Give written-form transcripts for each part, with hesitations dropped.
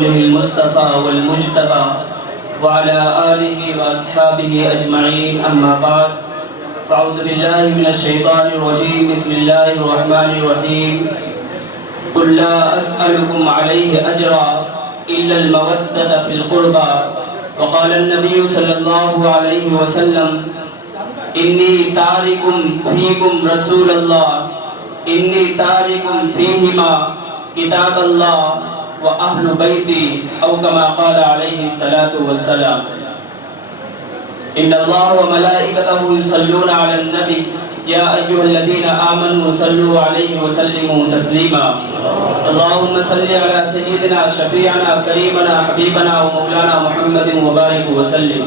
رسوله المصطفى والمجتبى وعلى آله وأصحابه أجمعين أما بعد فأعوذ بالله من الشيطان الرجيم بسم الله الرحمن الرحيم قل لا أسألكم عليه أجرا إلا المودة في القربى وقال النبي صلى الله عليه وسلم إني تارك فيكم رسول الله إني تارك فيهما كتاب الله وأهل بيتي أو كما قال عليه الصلاة والسلام إن الله وملائكته يصلون على النبي يا أيها الذين آمنوا صلوا عليه وسلموا تسليما اللهم صل على سيدنا شفيعنا كريمنا حبيبنا ومولانا محمد وبارك وسلم.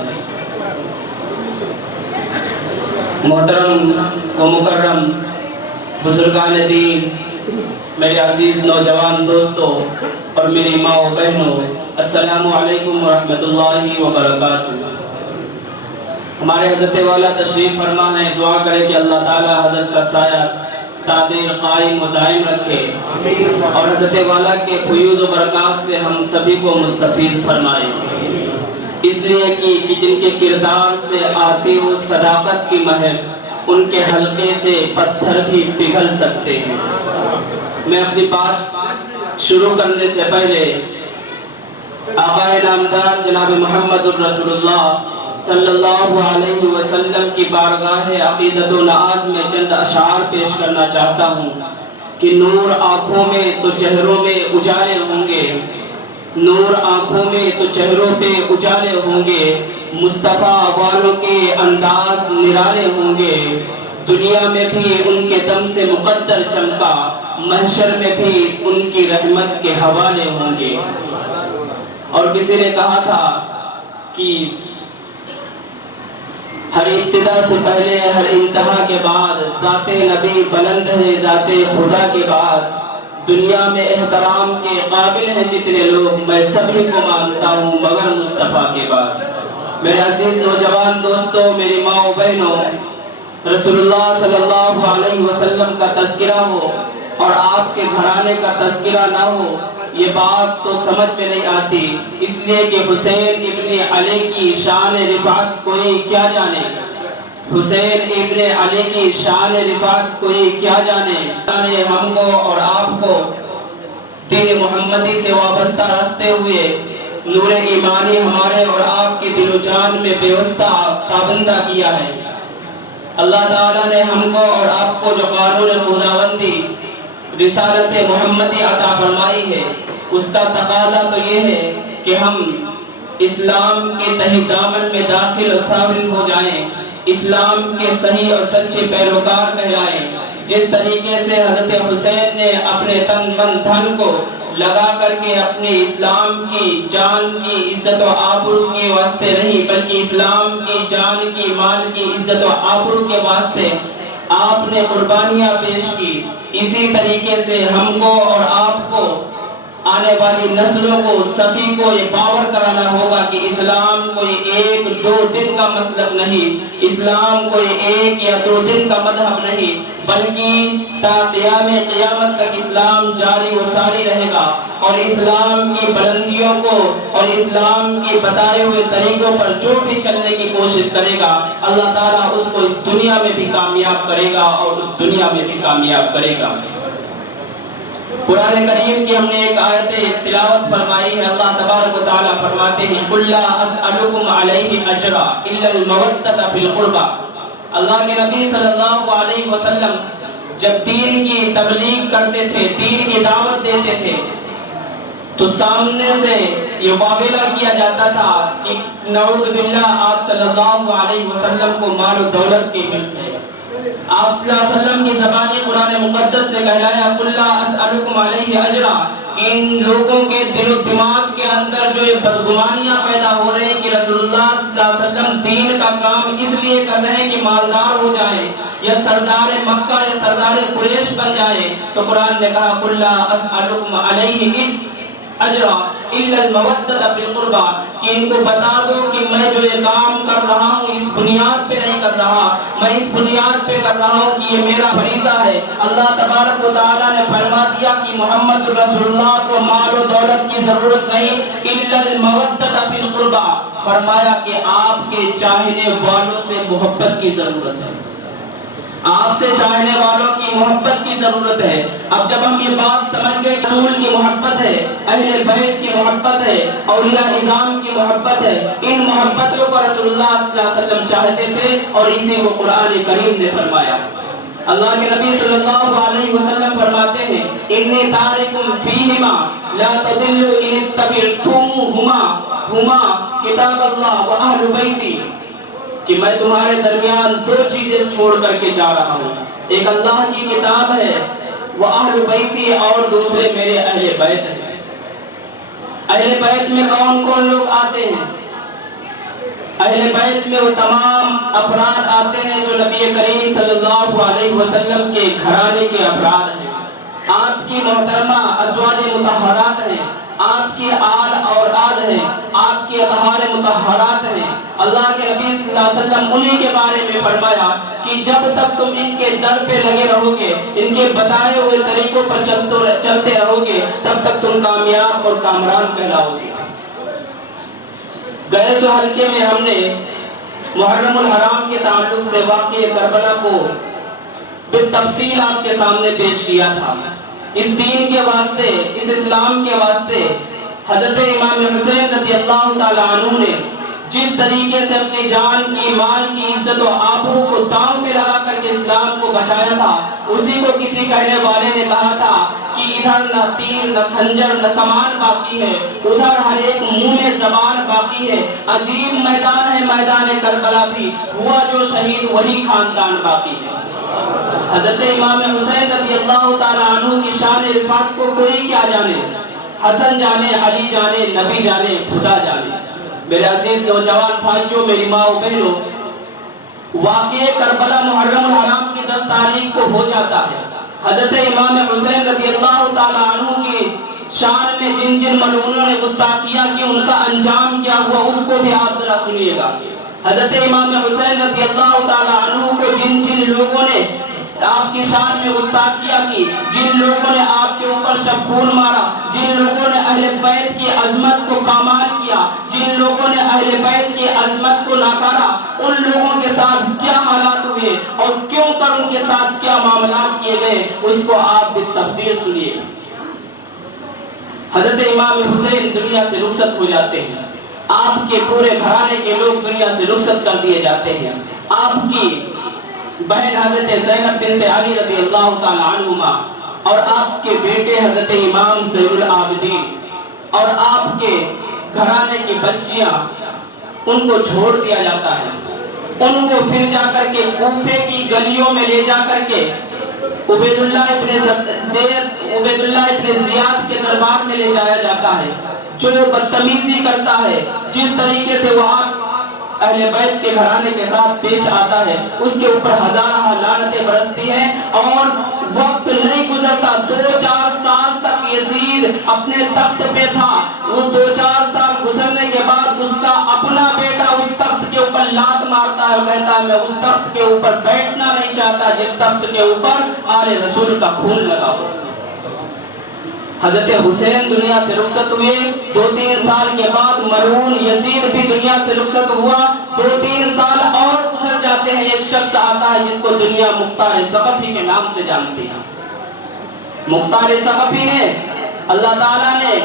محترم و مکرم بزرگان دین، میرے عزیز نوجوان دوستوں اور میری ماں و بہنوں، السلام علیکم ورحمۃ اللہ وبرکاتہ. ہمارے حضرت والا تشریف فرما ہے، دعا کرے کہ اللہ تعالی حضرت کا سایہ دائر قائم و دائم رکھے اور حضرت والا کے فیوض و برکات سے ہم سبھی کو مستفید فرمائے. اس لیے کہ جن کے کردار سے آتی وہ صداقت کی مہک، ان کے حلقے سے پتھر بھی پگھل سکتے ہیں. میں اپنی بات شروع کرنے سے پہلے آقا نامدار جناب محمد الرسول اللہ صلی اللہ علیہ وسلم کی بارگاہ عقیدت و نعاز میں چند اشعار پیش کرنا چاہتا ہوں کہ نور آنکھوں میں تو چہروں میں اجالے ہوں گے، نور آنکھوں میں تو چہروں پہ اجالے ہوں گے، مصطفیٰ والوں کے انداز نرالے ہوں گے. دنیا میں بھی ان کے دم سے مقدر چمکا، محشر میں بھی ان کی رحمت کے حوالے ہوں گے. اور کسی نے کہا تھا کہ ہر ابتدا سے پہلے ہر انتہا کے بعد ذات نبی بلند ہے، ذات خدا کے بعد دنیا میں احترام کے قابل ہیں جتنے لوگ، میں سبھی کو مانتا ہوں مگر مصطفیٰ کے بعد. میرے عزیز نوجوان دوستوں، میری ماں و بہنوں، رسول اللہ صلی اللہ علیہ وسلم کا تذکرہ ہو اور آپ کے گھرانے کا تذکرہ نہ ہو، یہ بات تو سمجھ میں نہیں آتی. اس لیے کہ حسین ابن علی کی شان رفعت کوئی کیا جانے، حسین ابن علی کی شان رفعت کوئی کیا جانے. ہم کو اور آپ کو دین محمدی سے وابستہ رکھتے ہوئے نور ایمانی ہمارے اور آپ کی دل و جان میں پیوستہ پابندہ کیا ہے. اللہ تعالیٰ نے ہم کو اور آپ کو جو قانون خداوندی رسالت محمدی عطا فرمائی ہے، اس کا تقاضا تو یہ ہے کہ ہم اسلام کے تہ دامن میں داخل و شامل ہو جائیں، اسلام کے صحیح اور سچے پیروکار کہلائیں. جس طریقے سے حضرت حسین نے اپنے تن من دھن کو لگا کر کے اپنے اسلام کی جان کی عزت و آبرو کے واسطے نہیں بلکہ اسلام کی جان کی مال کی عزت و آبرو کے واسطے آپ نے قربانیاں پیش کی، اسی طریقے سے ہم کو اور آپ کو آنے والی نسلوں کو سبھی کو یہ باور کرانا ہوگا کہ اسلام کوئی ایک دو دن کا مسلک نہیں، اسلام کوئی ایک یا دو دن کا مذہب نہیں، بلکہ تا قیام قیامت تک اسلام جاری و ساری رہے گا. اور اسلام کی بلندیوں کو اور اسلام کے بتائے ہوئے طریقوں پر جو بھی چلنے کی کوشش کرے گا، اللہ تعالیٰ اس کو اس دنیا میں بھی کامیاب کرے گا اور اس دنیا میں بھی کامیاب کرے گا. قرآن کریم کی ہم نے ایک آیت تلاوت فرمائی ہے. اللہ تبارک و تعالیٰ فرماتے ہیں قُلْ لَا أَسْأَلُكُمْ عَلَيْهِ أَجْرًا إِلَّا الْمَوَدَّةَ فِي الْقُرْبَى. اللہ کے نبی صلی اللہ علیہ وسلم جب دین کی تبلیغ کرتے تھے، دین کی دعوت دیتے تھے، تو سامنے سے یہ مقابلہ کیا جاتا تھا کہ نعوذ باللہ آپ صلی اللہ علیہ وسلم کو مال و دولت کی حرص ہے. آپ صلی اللہ علیہ وسلم کی زبانی قرآن مقدس نے کہلایا قُلْ لَا أَسْأَلُكُمْ عَلَيْهِ أَجْرًا. ان لوگوں کے دل و دماغ کے اندر جو یہ بدگمانیاں پیدا ہو رہے ہیں کہ رسول اللہ صلی اللہ علیہ وسلم دین کا کام اس لیے کر رہے ہیں کہ مالدار ہو جائیں یا سردار مکہ یا سردار قریش بن جائیں، تو قرآن نے کہا قُلْ لَا أَسْأَلُكُمْ عَلَيْهِ اجرا الا المودۃ فی القربى، کہ ان کو بتا دو کہ میں جو یہ کام کر رہا ہوں اس بنیاد پہ نہیں کر رہا، میں اس بنیاد پہ کر رہا ہوں کہ یہ میرا فریضہ ہے۔ اللہ تبارک و تعالیٰ نے فرما دیا کہ محمد رسول اللہ کو مال و دولت کی ضرورت نہیں، الا المودۃ فی القربى، فرمایا کہ آپ کے چاہنے والوں سے محبت کی ضرورت ہے، آپ سے چاہنے والوں کی محبت کی ضرورت ہے۔ اب جب ہم یہ بات سمجھ گئے، رسول کی محبت ہے، اہل بیت کی محبت ہے، اولیاء نظام کی محبت ہے، ان محبتوں کو رسول اللہ صلی اللہ علیہ وسلم چاہتے تھے، اور اسی کو قرآن کریم نے فرمایا۔ اللہ کے نبی صلی اللہ علیہ وسلم فرماتے ہیں انی تارکم فیہما لا تضلوا ان اتبعتموہما ہما کتاب اللہ و اہل بیتی، کہ میں تمہارے درمیان دو چیزیں چھوڑ کر کے جا رہا ہوں، ایک اللہ کی کتاب ہے وہ اہل بیتی، اور دوسرے میرے اہل بیت ہیں۔ اہل بیت میں کون کون لوگ آتے ہیں؟ اہل بیت میں وہ تمام افراد آتے ہیں جو نبی کریم صلی اللہ علیہ وسلم کے گھرانے کے افراد ہیں، آپ کی محترمہ ازواج مطہرات ہیں، آپ کی آل اولاد ہیں، آپ کی اطہار مطہرات ہیں۔ اللہ کے نبی صلی اللہ علیہ وسلم انہی کے بارے میں فرمایا کہ جب تک تم ان کے در پہ لگے رہو گے، ان کے بتائے ہوئے طریقوں پر چلتے رہو گے، تب تک تم کامیاب اور کامران کہلاؤ گے۔ گئے سو حلقے میں ہم نے محرم الحرام کے تعلق سے واقعہ کربلا کو بالتفصیل آپ کے سامنے پیش کیا تھا۔ اس دین کے واسطے، اس اسلام کے واسطے حضرت امام حسین رضی اللہ تعالیٰ عنہ نے جس طریقے سے اپنی جان کی، مال کی، عزت و آبرو کو داؤ پہ لگا کر کے اسلام کو بچایا تھا، اسی کو کسی کہنے والے نے کہا تھا کہ ادھر نہ تیر نہ خنجر نہ کمان باقی ہے، ادھر ہر ایک منہ میں زبان باقی ہے، عجیب میدان ہے میدان کربلا بھی، ہوا جو شہید وہی خاندان باقی ہے۔ حضرت امام حسین رضی اللہ تعالیٰ عنہ کی شان رفعت کو کوئی کیا جانے، حسن جانے، علی جانے، نبی جانے، خدا جانے۔ میرے عزیز نوجوان بھائیوں، میری ماں و بہنوں، واقعہ کربلا محرم الحرام کی 10 تاریخ کو ہو جاتا ہے۔ حضرت امام حسین رضی اللہ تعالیٰ عنہ کی شان میں جن جن ملعونوں نے گستاخیاں کی، ان کا انجام کیا ہوا، اس کو بھی آپ ذرا سنیے گا۔ حضرت امام حسین رضی اللہ تعالیٰ عنہ کو جن جن لوگوں نے آپ کی شان میں گستاخیاں کی، جن لوگوں نے آپ کے اوپر شبخون مارا، جن لوگوں نے اہل بیت کی عظمت کو پامال کیا، جن لوگوں نے اہل بیت کی عظمت کو ناکارا، ان لوگوں کے ساتھ کیا حالات ہوئے اور کیوں کر ان کے ساتھ کیا معاملات کیے گئے، اس کو آپ بالتفصیل سنیے۔ حضرت امام حسین دنیا سے رخصت ہو جاتے ہیں، آپ کے پورے گھرانے کے لوگ دنیا سے رخصت کر دیے جاتے ہیں۔ آپ کی بہن حضرت زینب بنت علی رضی اللہ تعالی عنہما اور آپ کے بیٹے حضرت امام زین العابدین اور آپ کے گھرانے کی بچیاں، ان کو چھوڑ دیا جاتا ہے۔ ان کو پھر جا کر کے کوفے کی گلیوں میں لے جا کر کے عبید اللہ ابن زیاد کے دربار میں لے جایا جاتا ہے، جو بدتمیزی کرتا ہے، جس طریقے سے وہ اہل بیت کے گھرانے کے ساتھ پیش آتا ہے، اس کے اوپر ہزارہ لعنتیں برستی ہیں، اور وقت نہیں گزرتا، 2-4 سال تک یزید اپنے تخت پہ تھا۔ وہ 2-4 سال گزرنے کے بعد اس کا اپنا بیٹا اس تخت کے اوپر لات مارتا ہے اور کہتا ہے میں اس تخت کے اوپر بیٹھنا نہیں چاہتا جس تخت کے اوپر آل رسول کا خون لگا ہو۔ حضرت حسین دنیا سے رخصت ہوئے، 2-3 سال کے بعد ملعون یزید بھی دنیا سے رخصت ہوا، 2-3 سال اور گزر جاتے ہیں، ایک شخص آتا ہے جس کو دنیا مختار ثقفی کے نام سے جانتی ہے۔ مختار ثقفی نے، اللہ تعالیٰ نے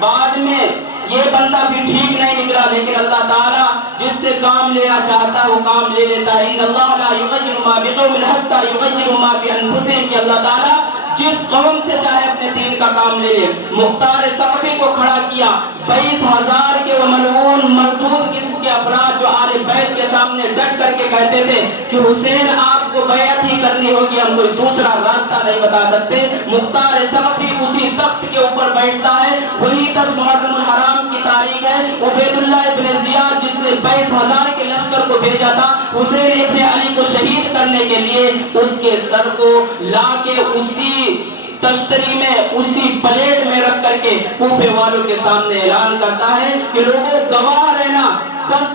بعد میں، یہ بندہ بھی ٹھیک نہیں نکلا، لیکن اللہ تعالیٰ جس سے کام لینا چاہتا ہے وہ کام لے لیتا ہے۔ ان اللہ لا یغیر ما بقوم حتی یغیروا ما بانفسہم، کہ اللہ تعالیٰ جس قوم سے چاہے اپنے دین کا کام لے لے۔ مختار ثقفی کو کھڑا کیا، 22,000 کے وہ ملعون مردود قسم کے افراد جو آل بیت کے سامنے ڈٹ کر کے کہتے تھے کہ حسین آپ کو بیعت ہی کرنی ہوگی، ہم کوئی دوسرا راستہ نہیں بتا سکتے۔ مختار ثقفی اسی تخت کے اوپر بیٹھتا ہے، وہی 10 محرم الحرام کی تاریخ ہے۔ عبید اللہ ابن زیاد جس نے 22,000 کے لشکر کو بھیجا تھا حسین ابن علی کو شہید کرنے کے لیے، اس کے سر کو لا کے اسی تشتری میں، اسی پلیٹ میں رکھ کر کے کوفے والوں کے سامنے اعلان کرتا ہے کہ لوگوں گواہ رہنا، 10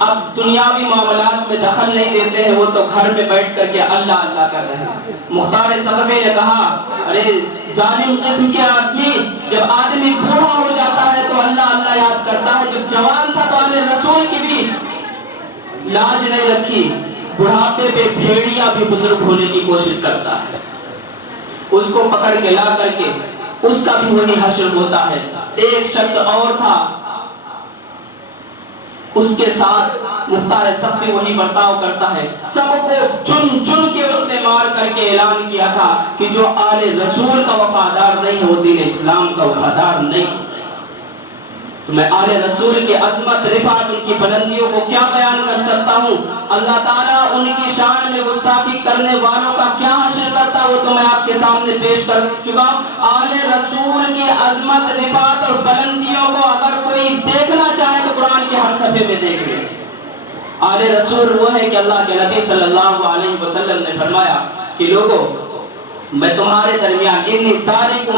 اب دنیاوی معاملات میں دخل نہیں دیتے ہیں، وہ تو گھر میں بیٹھ کر کے اللہ اللہ کر رہے ہیں۔ مختار ثقفی نے کہا ارے ظالم قسم کے آدمی، جب آدمی بوڑھا ہو جاتا ہے تو اللہ اللہ یاد کرتا ہے، جب جوان تھا تو آل رسول کی بھی لاج نہیں رکھی، بڑھاپے پہ بھیڑیا بھی بزرگ ہونے کی کوشش کرتا ہے، اس کو پکڑ کے لا کر کے اس کا بھی وہی حشر ہوتا ہے۔ ایک شخص اور تھا، اس کے ساتھ مختار ثقفی وہی برتاؤ کرتا ہے، سب کو چن چن کے اس نے مار کر کے اعلان کیا تھا کہ جو آل رسول کا وفادار نہیں ہو دین اسلام کا وفادار نہیں ہو سکتا۔ تو میں آل رسول کی عظمت، رفعت، ان کی بلندیوں کو کیا بیان کر سکتا ہوں؟ اللہ تعالیٰ ان کی شان میں گستاخی کرنے والوں کا کیا حشر کرتا ہے وہ تو میں آپ کے سامنے پیش کر چکا۔ آل رسول کی عظمت، رفعت اور بلندیوں کو اگر کوئی دیکھنا چاہے تو قرآن کے ہر صفحے میں دیکھ لے۔ آل رسول وہ ہے کہ اللہ کے نبی صلی اللہ علیہ وسلم نے فرمایا کہ لوگوں میں تمہارے درمیان انی تارک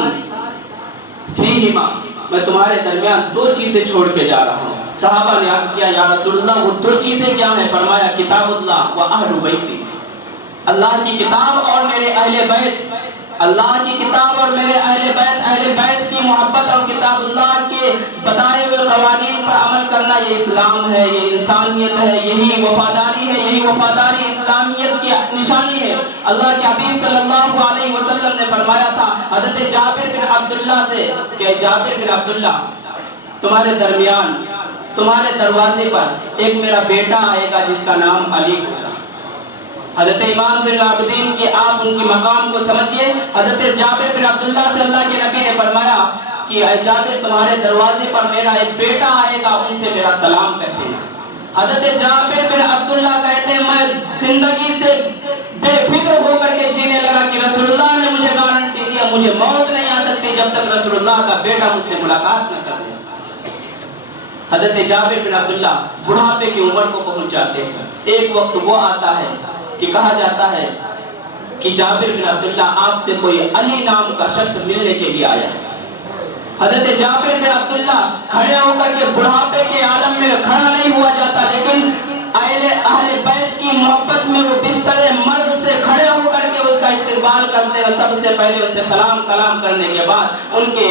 فیہما، میں تمہارے درمیان دو چیزیں چھوڑ کے جا رہا ہوں۔ صحابہ نے عرض کیا یا رسول اللہ وہ دو چیزیں کیا ہیں؟ فرمایا کتاب اللہ و اہل بیتی، اللہ کی کتاب اور میرے اہل بیت، اللہ کی کتاب اور میرے اہل بیت کی محبت اور کتاب اللہ کے بتائے ہوئے قوانین پر عمل کرنا، یہ اسلام ہے، یہ انسانیت ہے، یہی وفاداری ہے، یہی وفاداری اسلامیت کی نشانی ہے۔ اللہ کے حبیب صلی اللہ علیہ وسلم نے فرمایا تھا حضرت جابر بن عبداللہ سے کہ جابر بن عبداللہ تمہارے درمیان، تمہارے دروازے پر ایک میرا بیٹا آئے گا جس کا نام علی ہوگا۔ حضرت امام زین العابدین کی آپ ان کی مقام کو سمجھئے۔ حضرت جابر بن عبداللہ سے اللہ کے نبی نے فرمایا کہ اے جابر تمہارے دروازے پر میرا ایک بیٹا آئے گا، ان سے میرا سلام کہہ دینا۔ حضرت جابر بن عبداللہ کہتے ہیں میں زندگی سے بے فکر ہو کر کے جینے لگا کہ رسول اللہ نے مجھے گارنٹی دیا مجھے موت نہیں آ سکتی جب تک رسول اللہ کا بیٹا مجھ سے ملاقات نہ کر دے۔ حضرت جابر بن عبداللہ بڑھاپے کی عمر کو پہنچ جاتے ہیں۔ ایک وقت وہ آتا ہے کہ کہا جاتا ہے کہ جابر بن عبداللہ آپ سے کوئی علی نام کا شخص ملنے کے لیے آیا۔ حضرت جابر بن عبداللہ کھڑے ہو کر کے بڑھاپے کے عالم میں کھڑا نہیں ہوا جاتا، لیکن اہل بیت کی محبت میں وہ بستر مرد سے کھڑے ہو کر کے اس کا استقبال کرتے ہیں۔ سب سے پہلے ان سے سلام کلام کرنے کے بعد ان کے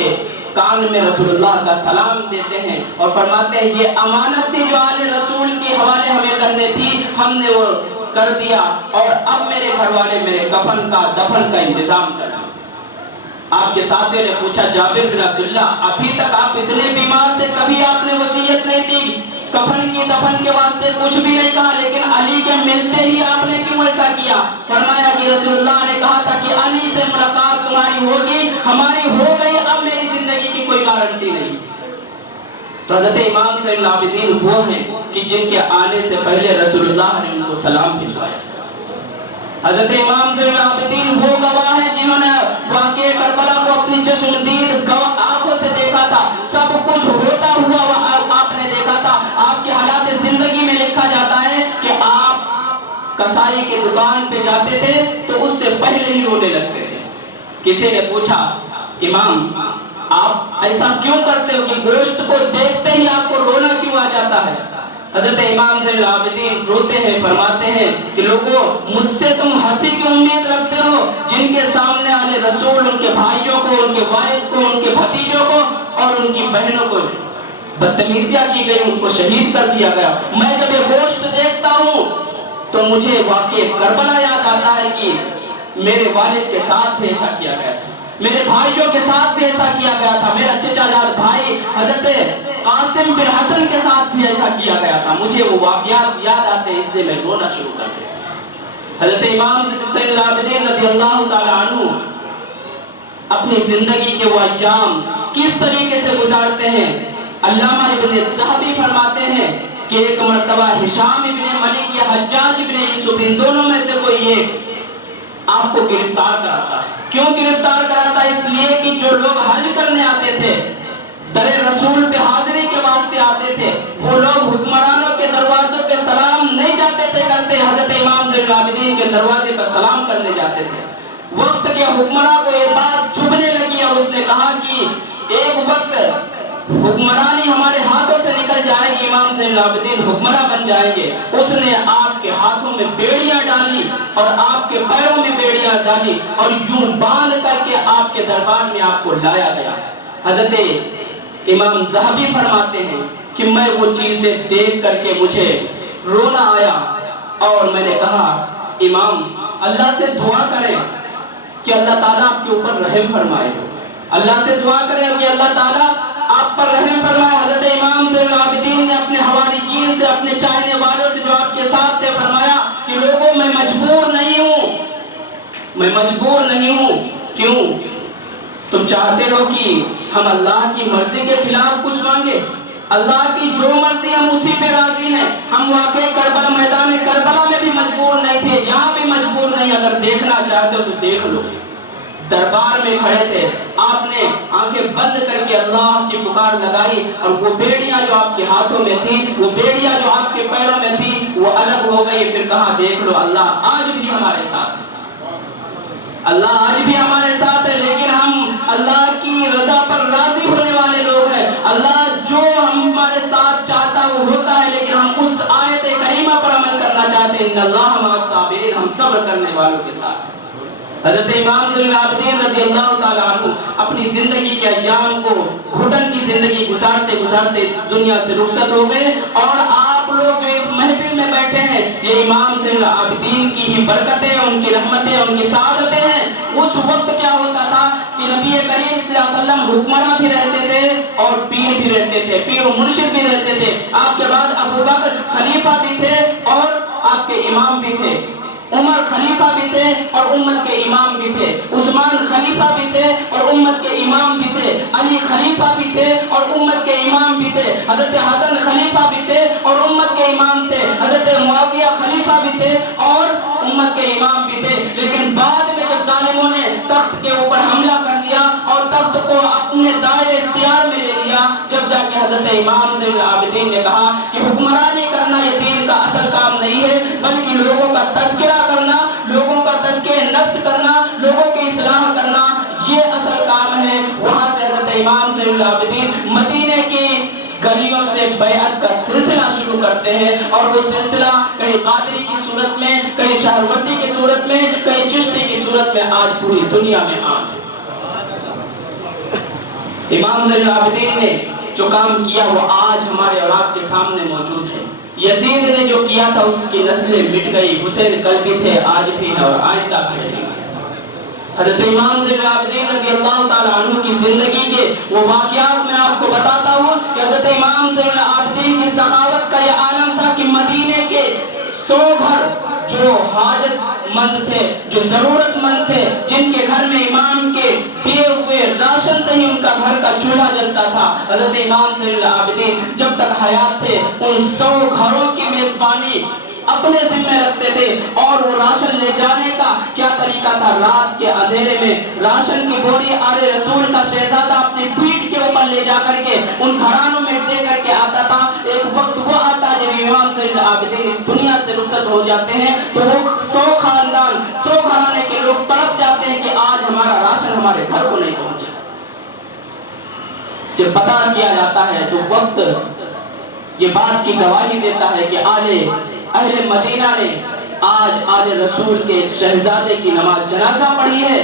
کان میں رسول اللہ کا سلام دیتے ہیں اور فرماتے ہیں یہ امانت تھی جو آل رسول کے حوالے ہمیں کرنے تھی، ہم نے وہ کر دیا، اور اب میرے گھر والے میرے کفن کا دفن کا انتظام کریں۔ آپ کے ساتھیوں نے پوچھا جابر بن عبداللہ ابھی تک آپ اتنے بیمار تھے، کبھی آپ نے وصیت نہیں دی، کفن کی دفن کے واسطے کچھ بھی نہیں کہا، لیکن علی کے ملتے ہی آپ نے کیوں ایسا کیا؟ فرمایا کہ رسول اللہ نے کہا تھا کہ علی سے ملاقات تمہاری ہوگی، ہماری ہو گئی، اب میری زندگی کی کوئی گارنٹی نہیں۔ تو حضرت امام زین العابدین وہ ہیں کہ جن کے آنے سے پہلے رسول اللہ نے ان کو سلام بھجوایا۔ حضرت امام زین العابدین وہ گواہ ہیں جنہوں نے واقعہ کربلا کو اپنی چشمدید آنکھوں سے دیکھا تھا، سب کچھ ہوتا ہوا آپ نے دیکھا تھا۔ آپ کے حالات زندگی میں لکھا جاتا ہے کہ آپ کسائی کی دکان پہ جاتے تھے تو اس سے پہلے ہی رونے لگتے تھے۔ کسی نے پوچھا امام آپ ایسا کیوں کرتے ہو کہ گوشت کو دیکھتے ہی آپ کو رونا کیوں آ جاتا ہے؟ حضرت امام زین العابدین روتے ہیں، فرماتے ہیں کہ لوگوں مجھ سے تم ہنسی کی امید رکھتے ہو، جن کے سامنے آنے رسول ان کے بھائیوں کو، ان کے والد کو، ان کے بھتیجوں کو اور ان کی بہنوں کو بدتمیزیاں کی گئی، ان کو شہید کر دیا گیا۔ میں جب یہ گوشت دیکھتا ہوں تو مجھے واقعہ کربلا یاد آتا ہے کہ میرے والد کے ساتھ بھی ایسا کیا گیا تھا، میرے بھائیوں کے ساتھ بھی ایسا کیا گیا تھا، میرا چچا جان بھائی حضرت قاسم بن حسن کے ساتھ بھی ایسا کیا گیا تھا، مجھے وہ واقعات یاد آتے ہیں، اس لیے میں رونا شروع کر دیا۔ حضرت امام زین العابدین رضی اللہ تعالی عنہ اپنی زندگی کے وہ ایام کس طریقے سے گزارتے ہیں؟ علامہ ابن ذہبی فرماتے ہیں کہ ایک مرتبہ ہشام ابن ملک یا حجاج ابن یوسف ان دونوں میں سے کوئی ایک آپ کو گرفتار کراتا ہے۔ کیوں گرفتار کراتا ہے؟ اس لیے کہ جو لوگ حج کرنے آتے تھے، در رسول پہ حاضری کے واسطے آتے تھے، وہ لوگ حکمرانوں کے دروازوں پہ سلام نہیں جاتے تھے کرتے، حضرت امام زین العابدین کے دروازے پر سلام کرنے جاتے تھے۔ وقت کے حکمراں کو یہ بات چبھنے لگی اور اس نے کہا کہ ایک وقت حکمرانی ہمارے ہاتھوں سے نکل جائے گی، امام زین العابدین حکمراں بن جائیں گے۔ اس نے آپ کے ہاتھوں میں بیڑیاں ڈالی اور آپ کے پیروں میں بیڑیاں ڈالی اور یوں باندھ کر کے آپ کے دربار میں آپ کو لایا گیا۔ حضرت امام ذہبی فرماتے ہیں کہ میں وہ چیزیں دیکھ کر کے مجھے رونا آیا اور میں نے کہا امام اللہ سے دعا کریں کہ اللہ تعالیٰ آپ کے اوپر رحم فرمائے، اللہ سے دعا کریں کہ اللہ تعالیٰ آپ پر رحم فرمائے۔ حضرت امام زین العابدین نے اپنے حواریین سے، اپنے چاہنے والوں سے جو آپ کے ساتھ تھے فرمایا کہ لوگوں میں مجبور نہیں ہوں، میں مجبور نہیں ہوں۔ کیوں؟ تم چاہتے ہو کہ ہم اللہ کی مرضی کے خلاف کچھ مانگے؟ اللہ کی جو مرضی ہم اسی پہ راضی ہیں۔ ہم واقعی کربلا، میدان کربلا میں بھی مجبور نہیں تھے، یہاں بھی مجبور نہیں۔ اگر دیکھنا چاہتے ہو تو دیکھ لو۔ دربار میں کھڑے تھے، آپ نے آنکھیں بند کر کے اللہ کی پکار لگائی اور وہ بیڑیاں جو آپ کے ہاتھوں میں تھی، وہ بیڑیاں جو آپ کے پیروں میں تھی، وہ الگ ہو گئی۔ پھر کہا دیکھ لو اللہ آج بھی ہمارے ساتھ ہے، اللہ آج بھی ہمارے ساتھ ہے، لیکن ہم اللہ کی رضا پر راضی ہونے والے لوگ ہیں۔ اللہ جو ہمارے ساتھ چاہتا وہ ہوتا ہے، لیکن ہم اس آیت کریمہ پر عمل کرنا چاہتے ہیں، ان اللہ مع الصابرین، ہم صبر کرنے والوں کے ساتھ۔ حضرت امام زین العابدین رضی اللہ تعالیٰ عنہ اپنی زندگی کے ایام کو گھٹن کی زندگی گزارتے گزارتے دنیا سے رخصت ہو گئے، اور آپ لوگ جو اس محفل میں بیٹھے ہیں یہ امام زین العابدین کی ہی برکتیں، ان کی رحمتیں، ان کی سعادتیں ہیں۔ اس وقت کیا ہوتا تھا کہ نبی کریم صلی اللہ علیہ وسلم حکمراں بھی رہتے تھے اور پیر بھی رہتے تھے، پیر و مرشد بھی رہتے تھے۔ آپ کے بعد ابوبکر خلیفہ بھی تھے اور آپ کے امام بھی تھے، عمر خلیفہ بھی تھے اور امت کے امام بھی تھے، عثمان خلیفہ بھی تھے اور امت کے امام بھی تھے، علی خلیفہ بھی تھے اور امت کے امام بھی تھے، حضرت حسن خلیفہ بھی تھے اور امت کے امام تھے، حضرت معاویہ خلیفہ بھی تھے اور امت کے امام بھی تھے۔ لیکن بعد میں جب ظالموں نے تخت کے اوپر حملہ کر دیا اور تخت کو اپنے دائرے اختیار میں لے لیا، جب جا کے حضرت امام زین العابدین نے کہا کہ حکمرانی کرنا یہ دین کا اصل کام نہیں ہے، بلکہ لوگوں کا تذکرہ کرنا، لوگوں کا تزکیہ نفس کرنا، لوگوں کی اصلاح کرنا، یہ اصل کام ہے۔ وہاں سے حضرت امام زین العابدین مدینے کی گلیوں سے بیعت کا سلسلہ شروع کرتے ہیں، اور وہ سلسلہ کہیں قادری کی صورت میں، کہیں شہروردی کی صورت میں، کہیں چشتی کی صورت میں آج پوری دنیا میں عام ہے۔ امام زین العابدین نے جو کام کیا وہ آج ہمارے اور آپ کے سامنے موجود ہے۔ یزید نے جو کیا تھا اس کی نسلیں مٹ گئی، حسین کل بھی تھے، آج بھی ہیں اور آئندہ بھی رہیں گے۔ حضرت امام زین العابدین رضی اللہ تعالیٰ عنہ کی زندگی کے وہ واقعات میں آپ کو بتاتا ہوں کہ حضرت امام زین العابدین کی سخاوت کا یہ عالم تھا کہ مدینے کے 100 گھر جو حاجت مند تھے، جو ضرورت مند تھے، جن کے گھر میں امام کے دیے ہوئے راشن سے ہی ان کا گھر کا چولہا جلتا تھا، حضرت امام زین العابدین جب تک حیات تھے ان 100 گھروں کی میزبانی اپنے ذمہ رکھتے تھے۔ اور وہ راشن لے جانے کا کیا طریقہ تھا؟ رات کے اندھیرے میں راشن کی بوری آل رسول کا شہزادہ اپنی پیٹھ کے اوپر لے جا کر کے ان گھرانوں میں دے کر کے آتا تھا۔ ایک وقت وہ آتا جب امام زین العابدین اس دنیا سے رخصت ہو جاتے ہیں تو وہ 100 خاندان، 100 گھرانے کے لوگ تڑپ جاتے ہیں کہ آج ہمارا راشن ہمارے گھر کو نہیں پہنچا۔ جب پتہ کیا جاتا ہے تو وقت یہ بات کی گواہی دیتا ہے کہ اہل مدینہ نے آج آل رسول کے شہزادے کی نماز جنازہ پڑھی ہے۔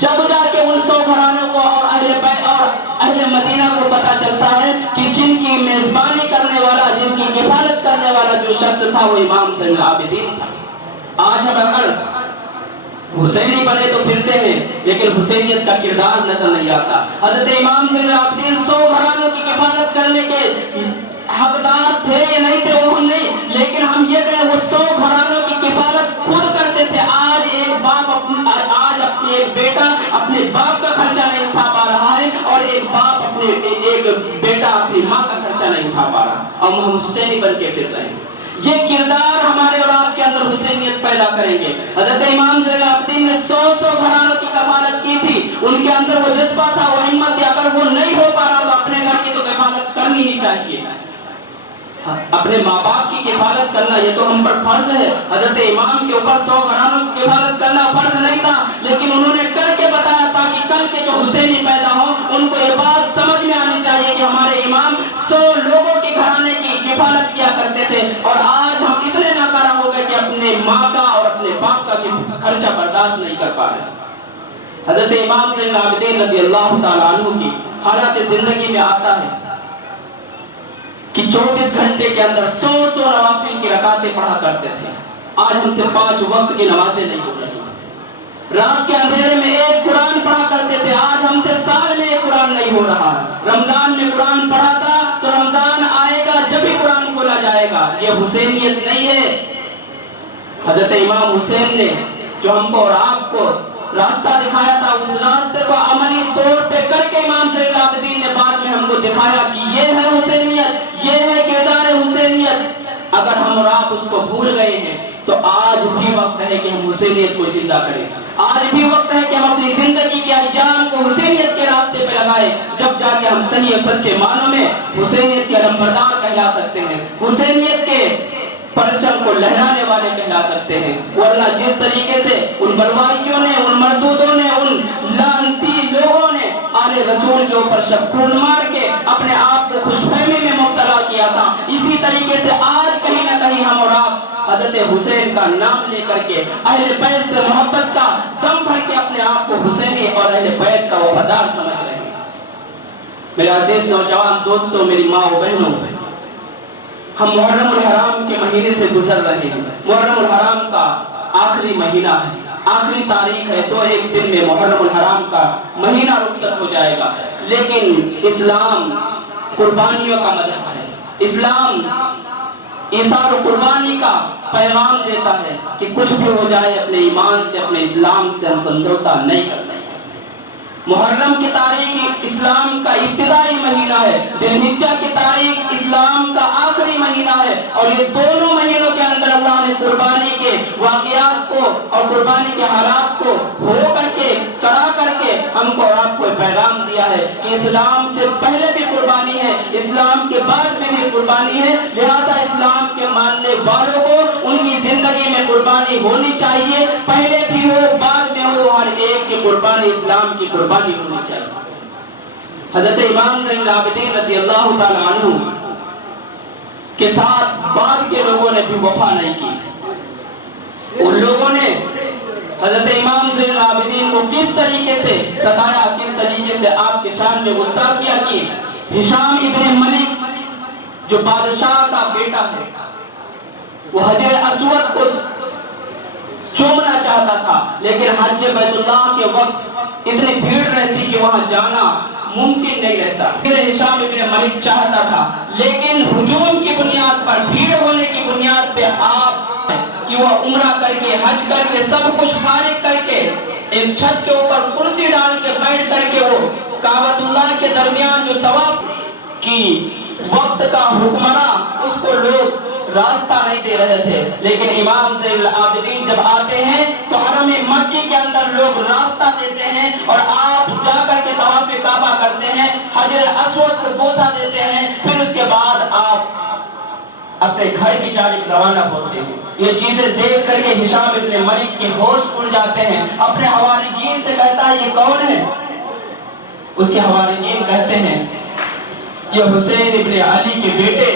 جب جا کے ان 100 گھرانوں کو اور اہل مدینہ کو پتا چلتا ہے کہ جن کی میزبانی کرنے والا، جن کی کفالت کرنے والا جو شخص تھا وہ امام زین العابدین تھا۔ آج ہم اگر حسینی بنے تو پھرتے ہیں لیکن حسینیت کا کردار نظر نہیں آتا۔ حضرت امام زین العابدین 100 گھرانوں کی کفالت کرنے کے حقدار تھے یا نہیں تھے وہ ہم نہیں، لیکن ہم یہ کہیں وہ 100 گھرانوں کی کفالت خود کرتے تھے۔ آج ایک باپ اپنے ایک بیٹا اپنے باپ کا خرچہ نہیں اٹھا پا رہا ہے، اور ایک بیٹا اپنی ماں کا خرچہ نہیں اٹھا پا رہا، اور ہم حسینی بن کے پھر رہے ہیں۔ یہ کردار ہمارے اور آپ کے اندر حسینیت پیدا کریں گے۔ حضرت امام زین العابدین نے 100 گھرانوں کی کفالت کی تھی، ان کے اندر وہ جذبہ تھا، وہ ہمت تھی، اگر وہ نہیں ہو پا رہا تو اپنے گھر کی تو کفالت کرنی ہی چاہیے۔ اپنے ماں باپ کی کفالت کرنا یہ تو ہم پر فرض ہے۔ حضرت امام کے اوپر 100 گھرانوں کی کفالت کرنا فرض نہیں تھا، لیکن انہوں نے کر کے بتایا تاکہ کل کے جو حسینی پیدا ہوں ان کو یہ بات سمجھ کرتے تھے، اور آج ہم اتنے ناکارہ ہو گئے کہ اپنے ماں کا اور اپنے باپ کا خرچہ برداشت نہیں کر پا رہے۔ حضرت امام زین العابدین رضی اللہ تعالیٰ عنہ کی حالات زندگی میں آتا ہے کہ 24 گھنٹے کے اندر 100 نوافل کی رکعتیں پڑھا کرتے تھے۔ آج ہم سے 5 وقت کی نمازیں نہیں ہو رہی۔ رات کے اندھیرے میں ایک قرآن پڑھا کرتے تھے، آج ہم سے سال میں ایک قرآن نہیں ہو رہا۔ رمضان میں قرآن پڑھا تھا تو رمضان آئے گا جب ہی قرآن کھولا جائے گا۔ یہ حسینیت نہیں ہے۔ حضرت امام حسین نے جو ہم کو اور آپ کو راستہ دکھایا تھا، اس راستے کو عملی طور پہ کر کے امام زین العابدین نے بعد میں ہم کو دکھایا کہ یہ ہے حسینیت، یہ ہے کردار حسینیت۔ اگر ہم اور آپ اس کو بھول گئے ہیں تو آج بھی وقت ہے کہ ہم حسینیت کو زندہ کریں۔ آج بھی وقت ہے کہ ہم اپنی زندگی کے انجام کو حسینیت کے راستے پہ لگائیں، جب جا کے ہم صحیح اور سچے معنوں میں حسینیت کے علمبردار کہلا سکتے ہیں، حسینیت کے پرچم کو لہرانے والے کہلا سکتے ہیں۔ ورنہ جس طریقے سے ان بروائیوں نے، ان مردودوں نے، ان لعنتی لوگوں نے آل رسول کے اوپر شبخون مار کے اپنے آپ کو خوش فہمی میں مبتلا کیا تھا، اسی طریقے سے آج کہیں نہ کہیں ہم اور آپ حضرت حسین کا نام لے کر کے اہل بیت سے محبت کا دم بھر کے اپنے آپ کو حسینی اور اہل بیت کا وفادار سمجھ رہے ہیں۔ میرے عزیز نوجوان دوستوں، میری ماں و بہنوں، ہم محرم الحرام کے مہینے سے گزر رہے ہیں۔ محرم الحرام کا آخری مہینہ ہے، آخری تاریخ ہے، تو ایک دن میں محرم الحرام کا مہینہ رخصت ہو جائے گا۔ لیکن اسلام قربانیوں کا مذہب ہے۔ اسلام ایثار و قربانی کا پیغام دیتا ہے کہ کچھ بھی ہو جائے اپنے ایمان سے، اپنے اسلام سے ہم سمجھوتا نہیں کر سکتے۔ محرم کی تاریخ اسلام کا ابتدائی مہینہ ہے، ذی الحجہ کی تاریخ اسلام کا آخری مہینہ ہے، اور یہ دونوں مہینوں کے اندر اللہ نے قربانی کے واقعات کو اور قربانی کے حالات کو ہو کر کے، کرا کر کے ہم کو اور آپ کو پیغام دیا ہے کہ اسلام سے پہلے بھی قربانی ہے، اسلام کے بعد میں بھی قربانی ہے، لہذا اسلام کے ماننے والوں کو ان کی زندگی میں قربانی ہونی چاہیے، پہلے بھی ہو بعد میں ہو، ہر ایک کی قربانی اسلام کی قربانی ہونی چاہیے۔ حضرت امام زین العابدین رضی اللہ تعالیٰ عنہ کے ساتھ بعد کے لوگوں نے بھی وفا نہیں کی۔ ان لوگوں نے حضرت امام زین العابدین کو کس طریقے سے ستایا، کس طریقے سے آپ کی شان میں گستاخیاں کی۔ ہشام ابن ملک جو بادشاہ کا بیٹا ہے، وہ حجر اسود کو چومنا چاہتا تھا، لیکن حج بیت اللہ کے وقت اتنی بھیڑ رہتی کہ وہاں جانا ممکن نہیں رہتا۔ ہشام ابن ملک چاہتا تھا، لیکن ہجوم کی بنیاد پر، بھیڑ ہونے کی بنیاد پہ آپ کہ وہ عمرہ کر کے، حج کر کے، سب کچھ فارغ کر کے ایک چھت کے اوپر کرسی ڈال کے بیٹھ کر کے وہ کعبۃ اللہ کے درمیان جو طواف کی وقت کا حکمراں، اس کو لوگ راستہ نہیں دے رہے تھے، لیکن امام زین العابدین جب آتے ہیں تو حرم مکی کے اندر لوگ راستہ دیتے ہیں، اور آپ جا کر کے طواف کعبہ کرتے ہیں، حجر اسود کو بوسہ دیتے ہیں، پھر اس کے بعد آپ اپنے گھر کی جانب روانہ ہوتے ہیں۔ یہ چیزیں دیکھ کر کے ہشام ابن ملک کے ہوش اڑ جاتے ہیں، اپنے حواریین سے کہتا ہے یہ کون ہے؟ اس کے حواریین کہتے ہیں یہ حسین ابن علی کے بیٹے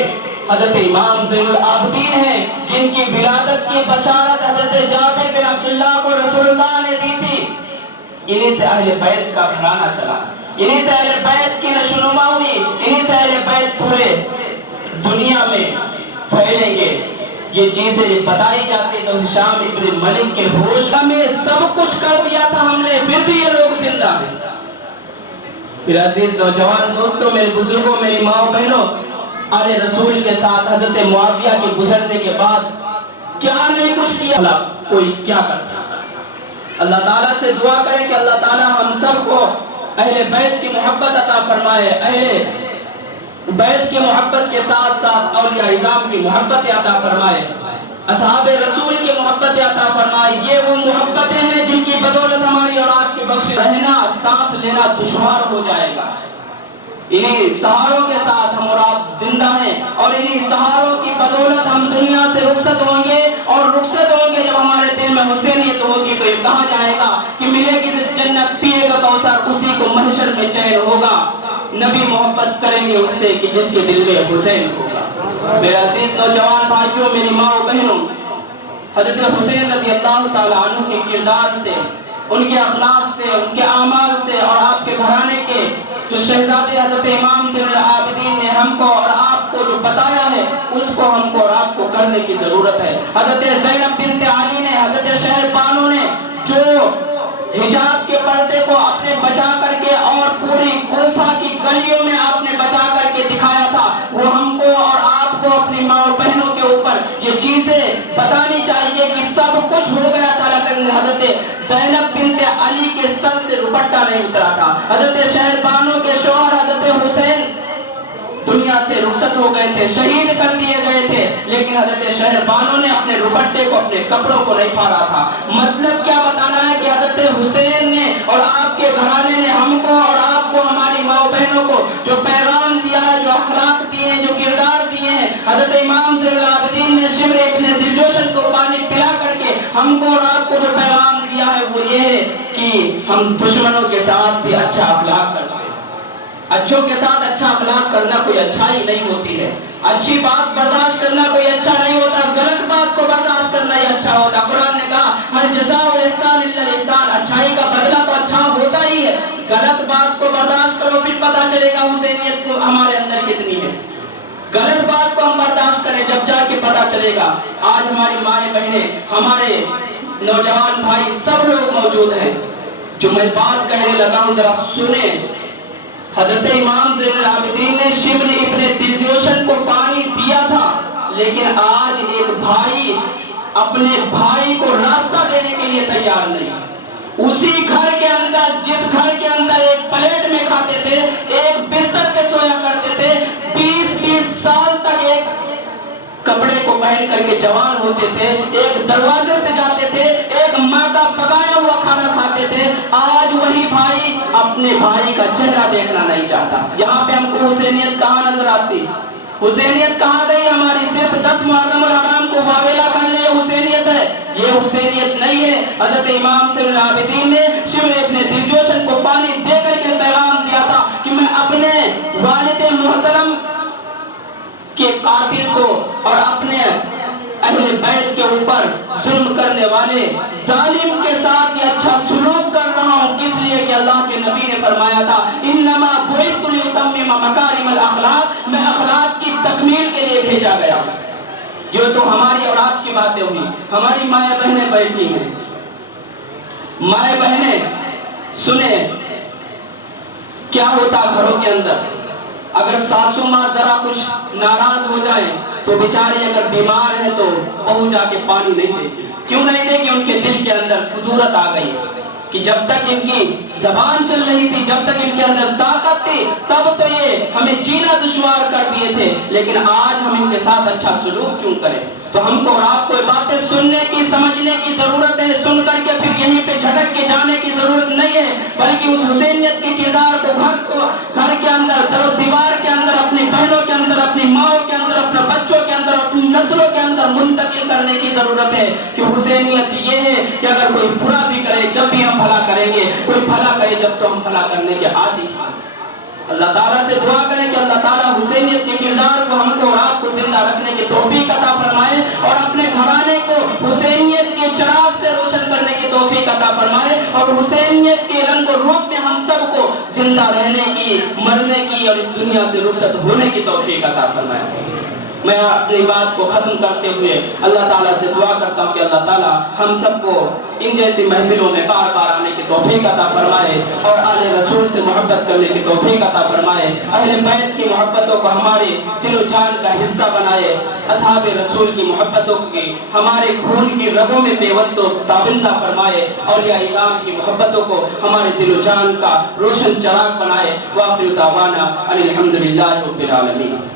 حضرت امام زین العابدین ہیں، جن کی ولادت کی بشارت حضرت جابر بن عبداللہ کو رسول اللہ نے دی تھی۔ انہی سے اہل بیت کا گھرانہ چلا، انہی سے اہل بیت کی نشوونما ہوئی، انہی سے اہل بیت پورے دنیا میں پھیلیں گے۔ یہ چیزیں بتائی جاتی تو ہشام ابن ملک کے ہوش میں سب کچھ کر دیا تھا ہم نے، پھر بھی یہ لوگ زندہ ہیں۔ پھر عزیز نوجوان دوستوں، میرے بزرگوں، میری ماں و بہنوں، آل رسول کے ساتھ حضرت معاویہ کے گزرنے کے بعد کیا نہیں کچھ کیا، کوئی کیا کر سکتا ہے؟ اللہ تعالیٰ سے دعا کریں کہ اللہ تعالیٰ ہم سب کو اہل بیت کی محبت عطا فرمائے، اہل بیت کی محبت کے ساتھ ساتھ اولیاء اعظام کی محبت عطا فرمائے، اصحاب رسول کی محبت عطا فرمائے۔ یہ وہ محبتیں ہیں جن کی بدولت ہماری اور آپ کی بخش رہنا، سانس لینا دشوار ہو جائے گا۔ انہی سہاروں کے ساتھ ہم اور آپ زندہ ہیں، اور انہی سہاروں کی بدولت ہم دنیا سے رخصت ہوں گے، اور رخصت ہوں گے جب ہمارے دل میں حسینیت ہوگی تو یہ کہا جائے گا کہ ملے گی جنت، پیے گا کوثر، اسی کو محشر میں چین ہوگا۔ نبی محبت کریں گے اس سے کہ جس کے دل میں حسین ہوگا۔ میرے عزیز نوجوان بھائیوں، میری ماں و بہنوں، حضرت حسین رضی اللہ تعالیٰ عنہ کے کردار سے، ان کے اخلاق سے، ان کے اعمال سے اور آپ کے گھرانے کے جو شہزادے حضرت امام زین العابدین نے ہم کو اور آپ کو جو بتایا ہے، اس کو ہم کو اور آپ کو کرنے کی ضرورت ہے۔ حضرت زینب بنت علی نے، حضرت شہر بانو نے جو حجاب کے پردے کو آپ نے بچا کر کے اور پوری کوفہ کی گلیوں میں آپ نے بچا کر کے دکھایا تھا، وہ ہم کو اور آپ کو اپنی ماں و بہنوں کے اوپر یہ چیزیں بتانی چاہیے کہ سب کچھ ہو گیا تھا لیکن حضرت زینب بنت علی کے سر سے دوپٹہ نہیں اترا تھا۔ حضرت شہر بانو کے شوہر حضرت حسین دنیا سے رخصت ہو گئے تھے، شہید کر دیے گئے تھے، لیکن حضرت شہر بانو نے اپنے دوپٹے کو، اپنے کپڑوں کو نہیں پھاڑا تھا۔ مطلب کیا بتانا ہے کہ حضرت حسین نے اور آپ کے گھرانے نے ہم کو اور آپ کو، ہماری ماں و بہنوں کو جو پیغام دیا ہے، جو اخلاق دیے ہیں، جو کردار دیے ہیں، حضرت امام زین العابدین نے شمر ابن دلجوشن کو پانی پلا کر کے ہم کو اور آپ کو جو پیغام دیا ہے وہ یہ ہے کہ ہم دشمنوں کے ساتھ بھی اچھا اخلاق کرتے ہیں۔ اچھوں کے ساتھ اچھا اخلاق کرنا کوئی اچھائی نہیں ہوتی ہے، اچھی بات برداشت کرنا کوئی اچھا نہیں ہوتا، غلط بات کو برداشت کرنا ہی اچھا ہوتا۔ قرآن نے کہا ہر جزاء الاحسان الا الاحسان، اچھائی کا بدلہ تو اچھا ہوتا ہی ہے۔ غلط بات کو برداشت کرو، پھر پتہ چلے گا حسینیت کو ہمارے اندر کتنی ہے۔ غلط بات کو ہم برداشت کریں، جب جا کے پتہ چلے گا۔ آج ہماری مائیں بہنیں، ہمارے نوجوان بھائی سب لوگ موجود ہیں، جو میں بات کہنے لگا ہوں ذرا سنیں۔ حضرت امام زین العابدین نے شمر ابن دلجوشن کو پانی دیا تھا، لیکن آج ایک بھائی اپنے بھائی کو راستہ دینے کے لیے تیار نہیں۔ اسی گھر کے اندر، جس گھر کے اندر ایک پلیٹ میں کھاتے تھے، ایک بستر پہ سویا کرتے تھے، 20-20 سال تک ایک کپڑے کو پہن کر کے جوان ہوتے تھے، ایک دروازے سے جاتے تھے، ایک ماں کا پکایا ہوا کھانا کھاتے تھے، آج وہی بھائی اپنے بھائی کا چہرہ دیکھنا نہیں چاہتا۔ یہاں پہ ہم کو حسینیت کہاں نظر آتی؟ حسینیت کہاں گئی ہماری؟ صرف 10 محرم الحرام کو واویلا کر لے حسینیت ہے، یہ حسینیت نہیں ہے۔ حضرت امام زین العابدین نے شمر ابن دلجوشن کو پانی دے کر کے پیغام دیا تھا کہ میں اپنے والد محترم کے قاتل کو اور اپنے اہل بیت کے اوپر ظلم کرنے والے ظالم کے ساتھ یہ اچھا سلوک کر رہا ہوں، کس لیے کہ اللہ کے نبی نے فرمایا تھا انما بعثت لاتمم مکارم الاخلاق، میں اخلاق کی تکمیل کے لیے بھیجا گیا ہوں۔ یہ تو ہماری اور آپ کی باتیں ہوئی، ہماری مائیں بہنیں بیٹھی ہیں۔ مائیں بہنیں سنیں کیا ہوتا گھروں کے اندر، اگر ساسو ماں ذرا کچھ ناراض ہو جائیں تو بیچاری اگر بیمار ہے تو بہو جا کے پانی نہیں دیتی۔ کیوں نہیں دے؟ کہ ان کے دل کے اندر قدرت آ گئی کہ جب تک ان کی زبان چل رہی تھی، جب تک ان کے اندر طاقت تھی، تب تو یہ ہمیں جینا دشوار کر دیے تھے، لیکن آج ہم ان کے ساتھ اچھا سلوک کیوں کریں؟ تو ہم کو اور آپ کو باتیں سننے کی، سمجھنے کی ضرورت ہے، سن کر کے پھر یہیں پہ جھٹک کے جانے کی ضرورت نہیں ہے، بلکہ اس حسینیت کے کردار کو گھر کے اندر، در و دیوار کے اندر، اپنی بہنوں کے اندر، اپنی ماؤں کے اندر، اپنے بچوں کے اندر، اپنی نسلوں کے اندر منتقل کرنے کی ضرورت ہے کہ حسینیت یہ ہے کہ اگر کوئی برا بھی کرے جب بھی ہم بھلا کریں گے، کوئی بھلا کرے جب تو ہم بھلا کرنے کے عادی ہیں۔ اللہ تعالیٰ سے دعا کریں کہ اللہ تعالیٰ حسینیت کے کردار کو ہم کو اور آپ کو زندہ رکھنے کی توفیق عطا فرمائے اور اپنے گھرانے کو حسینیت کے چراغ سے روشن کرنے کی توفیق عطا فرمائے اور حسینیت کے رنگ و روپ میں ہم سب کو زندہ رہنے کی، مرنے کی اور اس دنیا سے رخصت ہونے کی توفیق عطا فرمائے۔ میں اپنی بات کو ختم کرتے ہوئے اللہ تعالیٰ سے دعا کرتا ہوں کہ اللہ تعالیٰ ہم سب کو ان جیسی محفلوں میں بار بار آنے کی توفیق عطا فرمائے اور آل رسول سے محبت کرنے کی توفیق عطا فرمائے، اہل بیت کی محبتوں کو ہمارے دل و جان کا حصہ بنائے، اصحاب رسول کی محبتوں کی ہمارے خون کی رگوں میں پیوست و تابندہ فرمائے، اولیاء اعظام کی محبتوں کو ہمارے دل و جان کا روشن چراغ بنائے۔ وآخر دعوانا ان الحمدللہ رب العالمین۔